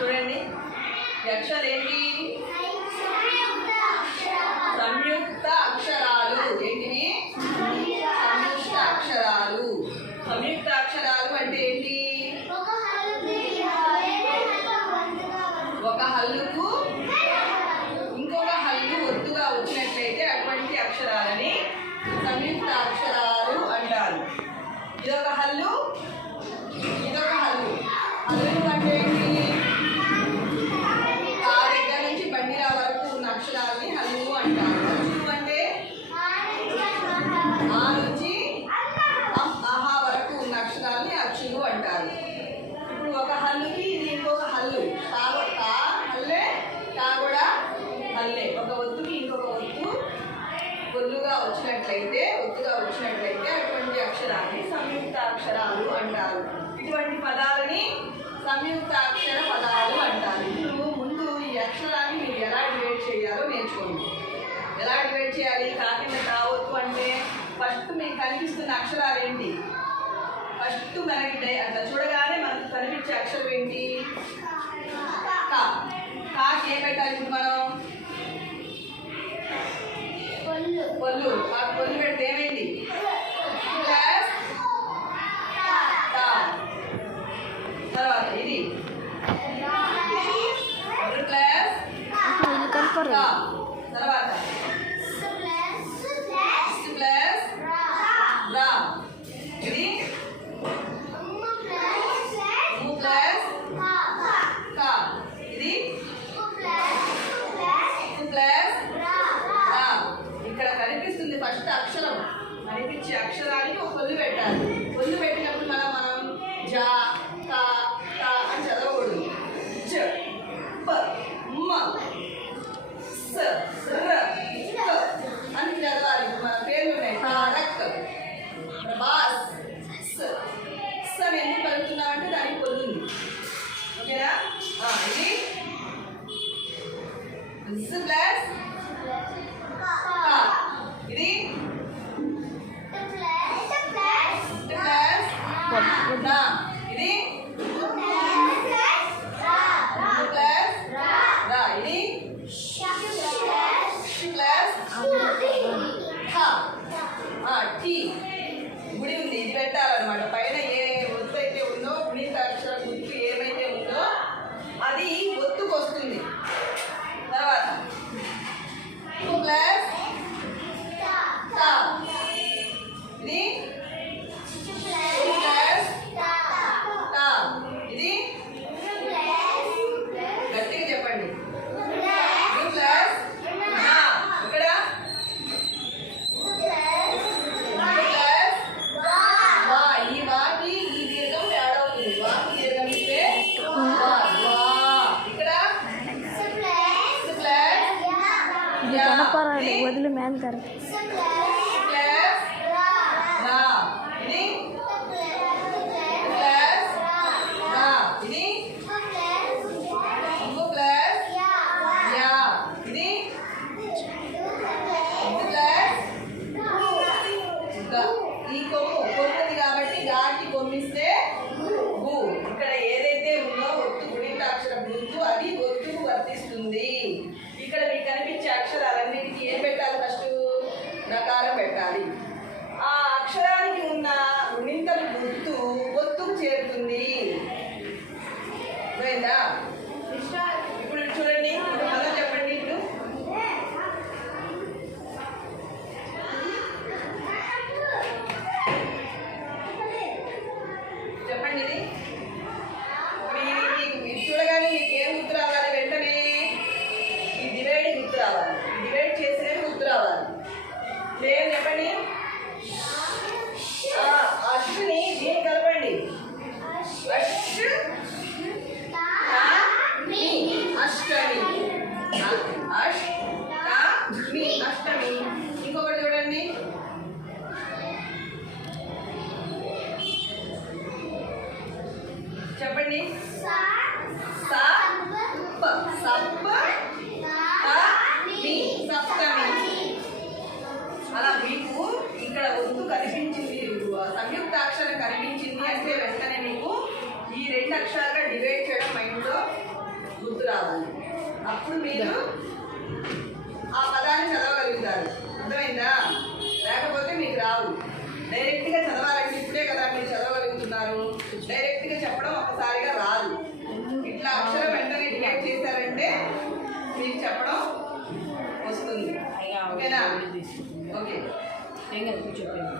చూడండి ఈ అక్షరాలు ఏంటి? సంయుక్త అక్షరాలు. ఏంటివి? సంయుక్త అక్షరాలు. సంయుక్త అక్షరాలు అంటే ఏంటి? ఒక హల్లుకు ఇంకొక హల్లు ఒత్తుగా వచ్చినట్లయితే అటువంటి అక్షరాలని సంయుక్త అక్షరాలు అంటారు. ఇదొక హల్లు, ఇదొక హల్లు. హల్లు అంటే ఏంటి? ఆ దగ్గర నుంచి బండిరా వరకు ఉన్న అక్షరాలని హల్లు అంటారు. అచ్చులు అంటే ఆ నుంచి ఆహా వరకు ఉన్న అక్షరాలని అచ్చులు అంటారు. ఇప్పుడు ఒక హల్లుకి ఇది ఇంకొక హల్లు. హల్లే కా కూడా హల్లే. ఒక ఒత్తుకి ఇంకొక ఒత్తుగా ఒత్తుగా వచ్చినట్లయితే అటువంటి అక్షరాన్ని సంయుక్త అక్షరాలు అంటారు. ఇటువంటి పదాలని సంయుక్త అక్షర పదాలు అంటారు. ఇప్పుడు ముందు ఈ అక్షరాన్ని మీరు ఎలా డివైడ్ చేయాలో నేర్చుకోండి. ఎలా డివైడ్ చేయాలి? కాకింద కావద్దు అంటే ఫస్ట్ మీకు కనిపిస్తున్న అక్షరాలు ఏంటి? ఫస్ట్ మనకి అట్లా చూడగానే మనకు కనిపించే అక్షరం ఏంటి? కా. కాకి ఏం పెట్టాలి ఇప్పుడు మనం? పొల్లు. ఆ పొల్లు పెడితే ఏమైంది? ప్లస్ తర్వాత ఇది ప్లస్ తర్వాత ప్లస్ రా. ఇది ప్లస్ కా. ఇది ప్లస్ రా. ఇక్కడ కనిపిస్తుంది ఫస్ట్ అక్షరం. కనిపించే అక్షరానికి ఒక పొల్లు పెట్టాలి. పొల్లు పెట్టినప్పుడు మనం జా కా కా అని చదవకూడదు. జ ప మ స ర క అని చదవాలి. మన పేర్లు ఉన్నాయి. తారక్, ప్రభాస్, స స ఎందుకు కలుగుతున్నామంటే దానికి పొల్లు ఉంది. ఓకేనా? ఇది జ్ ప్లస్ కా. ఇది ప్లస్ రా. ఇది ప్లస్ రా. ఇది ప్లస్ టీ. గుడి ఉంది, ఇది పెట్టాలన్నమాట. పైన ఏ ఒత్తు అయితే ఉందో గుణిత అక్షర గుర్తు ఏమైతే ఉందో అది ఒత్తుకు వస్తుంది. తర్వాత ప్లస్ తా. ఇది ప్లస్ తా. ఇది గట్టిగా చెప్పండి. ప్లస్ నా. ఇక్కడ ప్లస్ వా. ఈ వాకి ఈ దీర్ఘం యాడ్ అవుతుంది. వాకి దీర్ఘం ఇస్తే వా. ఇక్కడ ప్లస్ వదిలి మేంటారు. ప్లస్ రా. ఇది ప్లస్ రా. ఇది ఇంకో ప్లస్ యా. ఇది ప్లస్ గా. ఈ కొమ్ము ఉంది కాబట్టి గాకి కొమ్మిస్తే గు. ఇక్కడ ఏదైతే ఉందో ఒత్తు గుణితాక్షర గుర్తు అది ఒత్తుకు వర్తిస్తుంది. ఇక్కడ మీకు కనిపించే అక్షరాలన్నిటికీ ఏం పెట్టాలి? ఫస్ట్ నకారం పెట్టాలి. ఆ అక్షరానికి ఉన్న గుణింతం గుర్తు ఒత్తుకు చేరుతుంది. అర్థమైందా? ఇప్పుడు చూడండి, పదం చెప్పండి. ఇప్పుడు చెప్పండి. ఇది చూడగానే మీకు ఏం గుర్తు రావాలి? వెంటనే ఈ డివైడ్ గుర్తు రావాలి. డివైడ్ చేసినవి గుర్తు రావాలి. ఏం చెప్పండి? అష్ని దీన్ని కలపండి. అష్టమి. అష్టమి. ఇంకొకటి చూడండి. చెప్పండి. సప్తమి. అలా మీకు ఇక్కడ ఒత్తు కనిపించింది, సంయుక్త అక్షరం కనిపించింది అంటే వెంటనే మీకు ఈ రెండు అక్షరాలుగా డివైడ్ చేయడం మైండ్లో ఓకేనా? ఓకే. ఏం కదా కూర్చోపోయింది.